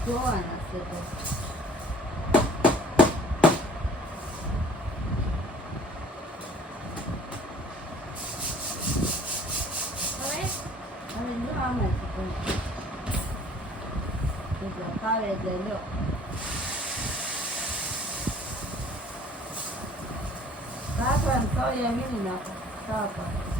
જોવાના છે તો આવે એટલે લો કાપડ તો એમ નાખો કાપડ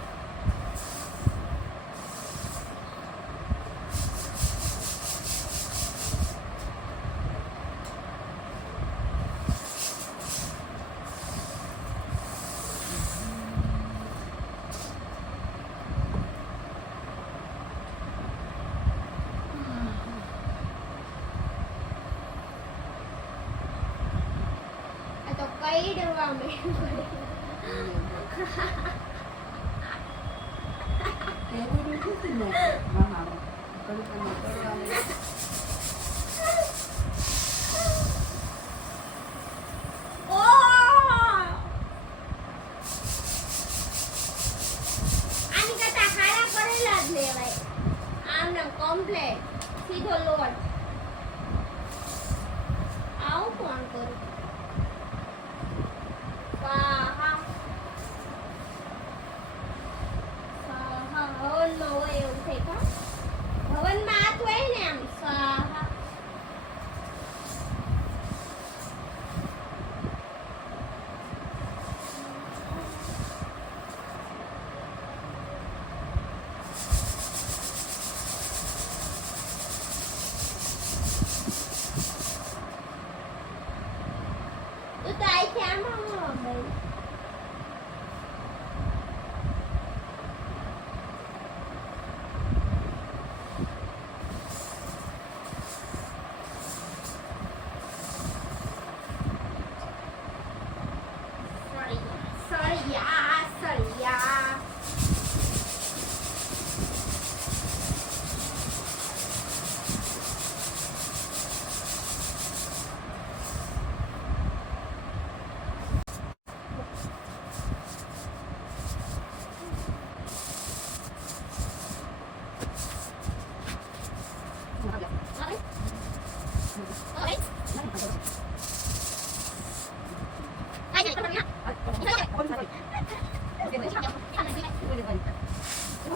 કરડવા મે Thank you.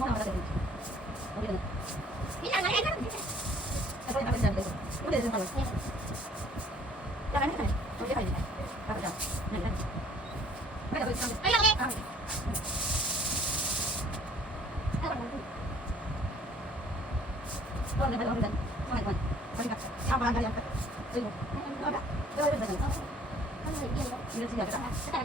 我觉得你想拿下去了你看我得先放了要来这个手机还有那你看快点回去上去哎呀你还有什么问题他不让他两块这个你的几秒就打开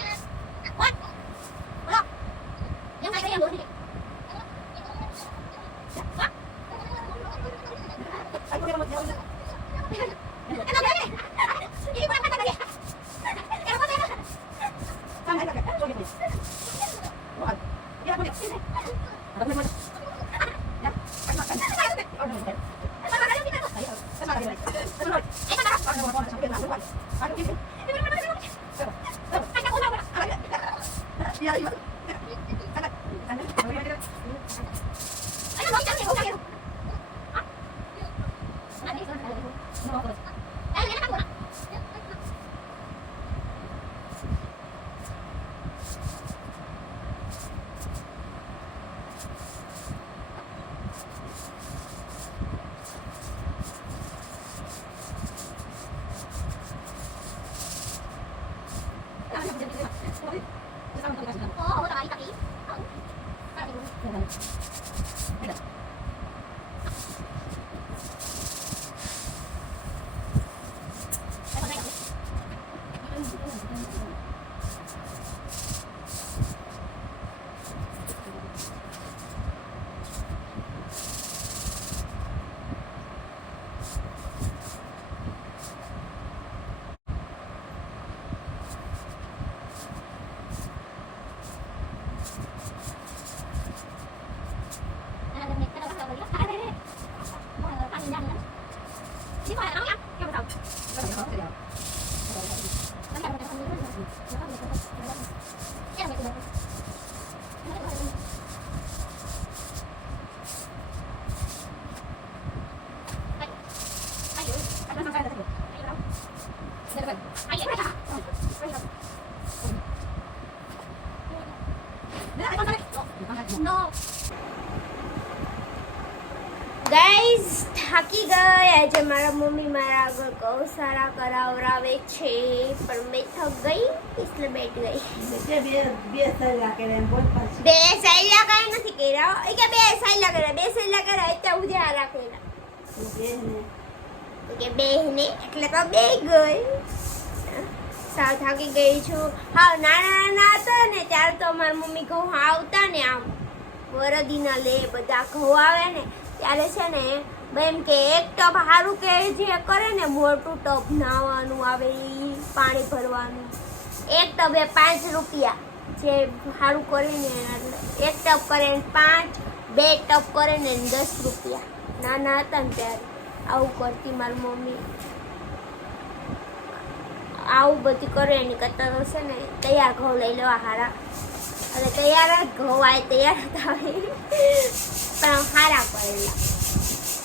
Oh, what are you talking? Oh, sorry. આગળ ગૌશાળા કરાવરાવે છે પણ મેં થક ગઈ એટલે બેઠ ગઈ બે બે સૈલા કરે એમ બોલ પાછી બે સાયલા કઈ નથી કર્યા એ કે બે સાયલા કર્યા બે સાયલા કર્યા અત્યારે ઉધ્યા રાખેલા તું બેન ને તો કે બે ને એટલે તો બે ગઈ સાવ થાકી ગઈ છું હા નાના નાના હતા ને ત્યારે તો અમારી મમ્મી ઘઉં આવતા ને આમ વરદીના લે બધા ઘઉં આવે ને ત્યારે છે ને એમ કે એક ટબ સારું કે જે કરે ને, મોટું ટબ નાવાનું આવે એ પાણી ભરવાનું. એક ટબે પાંચ રૂપિયા જે સારું કરે ને એના એટલે એક ટબ કરે ને પાંચ, બે ટબ કરે ને દસ રૂપિયા. નાના હતા ને ત્યારે. આવું કરતી મારી મમ્મી. આવું બધું કરે એની કરતા તો છે ને, તૈયાર ઘઉં લઈ લેવા હારા. અને તૈયાર જ ઘઉં આવે તૈયાર આવે. પણ આમ હારા પડેલા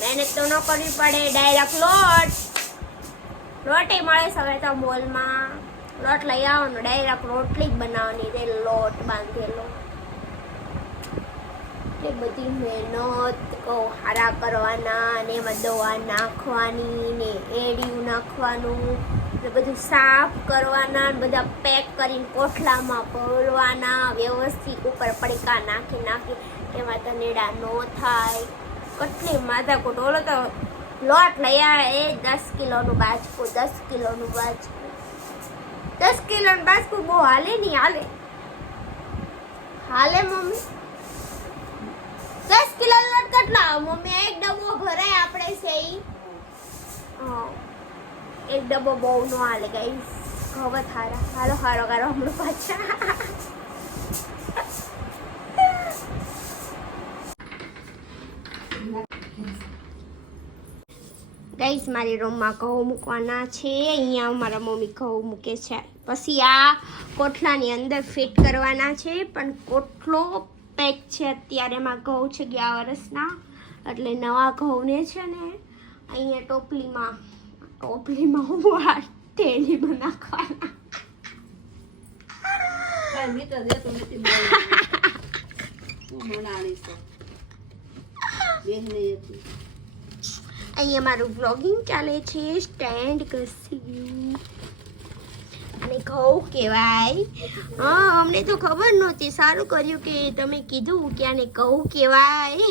મહેનત તો ન કરવી પડે ડાયરેક્ટ લોટ. રોટી મળે છે હવે તો મોલમાં. લોટ લઈ આવવાનો ડાયરેક્ટ રોટલી જ બનાવવાની તે લોટ બાંધેલો. એ બધી મહેનત કહું હારા કરવાના ને એમાં દવા નાખવાની ને એડિયું નાખવાનું ને બધું સાફ કરવાના ને બધા પેક કરીને કોઠલામાં ભરવાના, વ્યવસ્થિત ઉપર પડકા નાખી નાખી એમાં તનેડા ન થાય. કેટલી માથાકૂટ ઓલો તો લોટ લઈ આવે એ દસ કિલોનું બાજકું દસ કિલોનું બાજકું દસ કિલોનું બાજકું બહુ હાલે નહીં, હાલે. હાલે મમ્મી. દસ કિલો લોટ કેટલા મમ્મી એક ડબ્બો ભરાય આપણે છે ઈ. હા. એક ડબ્બો બહુ નો હાલે, ગાઈસ. હવે થારા. હાલો હારો કરો હમણાં પાછા. ગાઈસ મારી રૂમમાં ઘઉં મૂકવાના છે. અહીંયા મારા મમ્મી ઘઉં મૂકે છે. પછી આ કોઠલાની અંદર ફિટ કરવાના છે. પણ કોઠલો પેક છે. અત્યારે એમાં ઘઉં છે ગયા વર્ષના. એટલે નવા ઘઉંને છે ને, અહીંયા ટોપલીમાં ટોપલીમાં હું આ થેલીમાં નાખવાના કાંઈ મીટર દેતો નથી બોલ હું બનાવીશ તો બેન ને હતી અહીંયા મારું બ્લોગિંગ ચાલે છે સ્ટેન્ડ ઘસી અને ઘઉં કહેવાય. હા અમને તો ખબર નહોતી. સારું કર્યું કે તમે કીધું કે આને ઘઉં કહેવાય.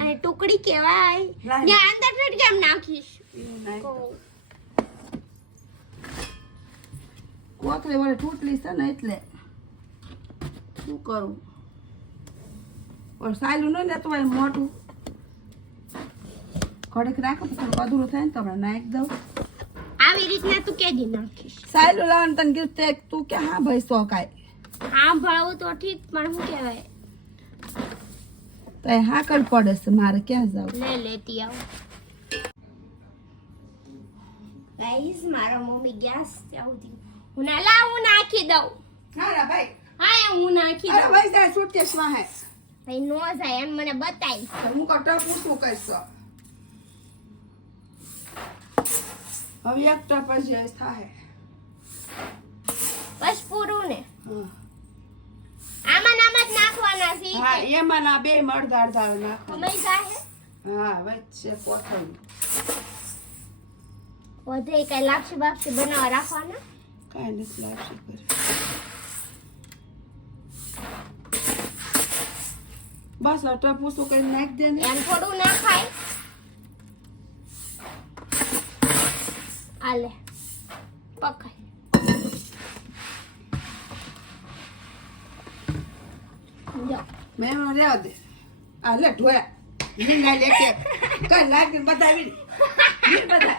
અને ટુકડી કહેવાય. ને અંદર ફીટ કેમ નાખીશ? કોકરે વડે. તૂટલી છે ને એટલે શું કરું? પણ સાયલું ન લેતું હોય મોટું. ઘડીક રાખો પછી અધૂરું થાય ને તો હમણાં નાખી દઉં. આવી રીતના તું કેદી નાખીશ. સાયલું લાવવાનું તને કીધું તે તું કે હા ભાઈ કાંઈ. હા ભળવું તો ઠીક પણ શું કહેવાય? તો હા કર પડે છે મારે ક્યાં જવું? લે લેતી આવું. ગાઈસ મારા મમ્મી ગેસ આવતી હું ના લા હું નાખી દઉં. હા ભાઈ. હા હું નાખી અરે દઉં. ભાઈ જાય સુટકેસમાં હે ભાઈ નો જાય એમ મને બતાવીશ હું કટર પૂછું કઈશ હવે એક ટપ જ થાય. બસ પૂરું ને. આમાં નામાં જ નાખવાના છે. હા એમાં ના બે મળદાર દાળ નાખો સમય જાય હા વચ્ચે કોથળી વધે કઈ લાપસી બાપસી બનાવવા રાખવાના? કઈ નથી લાપસી કરે બસ અટા પૂછું કઈ નાખ દે ને. એમ થોડું ના ખાય આલે પકાય મેં રહેવા દે. આ લે ઢોયા લીંગા લે કે. કઈ નાખી બતાવી વીર બતા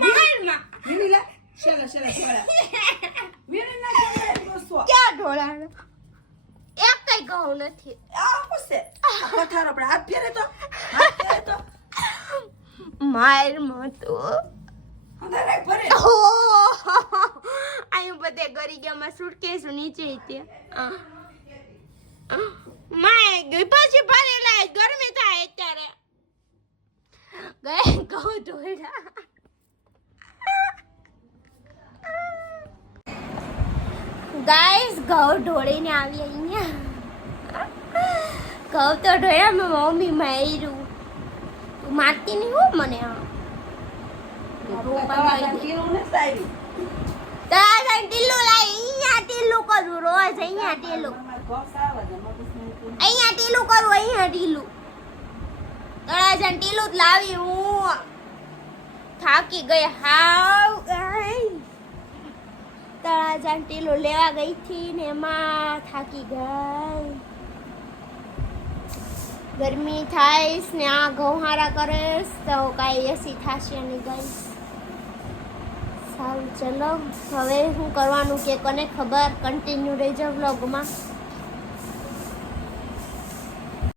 મારમાં વીણી લે. શેલા શેલા શેલા. વીણી નાખી બસો ક્યાં ઢોળાનો એક કઈ ઘઉં નથી. આ પૂછે આ પથારો આપણે હાથ ફેરે તો. હાથ ફેરે તો. મારમાં તો. અહીં બધે ગરી ગયા સુટકેસ નીચે ત્યાં માય ગઈ પછી ભરેલા ગરમી થાય અત્યારે. ગઈ કહું ઢોળા ગાઈસ ઘઉં ઢોળીને આવી અહીંયા. ઘઉં તો ઢોળ્યા મેં મમ્મી માર્યું. તું મારતી નહીં હો મને. આ લાવી હું થાકી ગઈ હાવ તળાજન ટીલું લેવા ગઈ હતી ને એમાં થાકી ગઈ ગરમી થાય ને આ ઘઉં હારા કરે, તો કાંઈ એસી થશે નહીં ગઈ. સારું ચલો. હવે શું કરવાનું કે કોને ખબર? કન્ટિન્યુ રહેજો વ્લોગમાં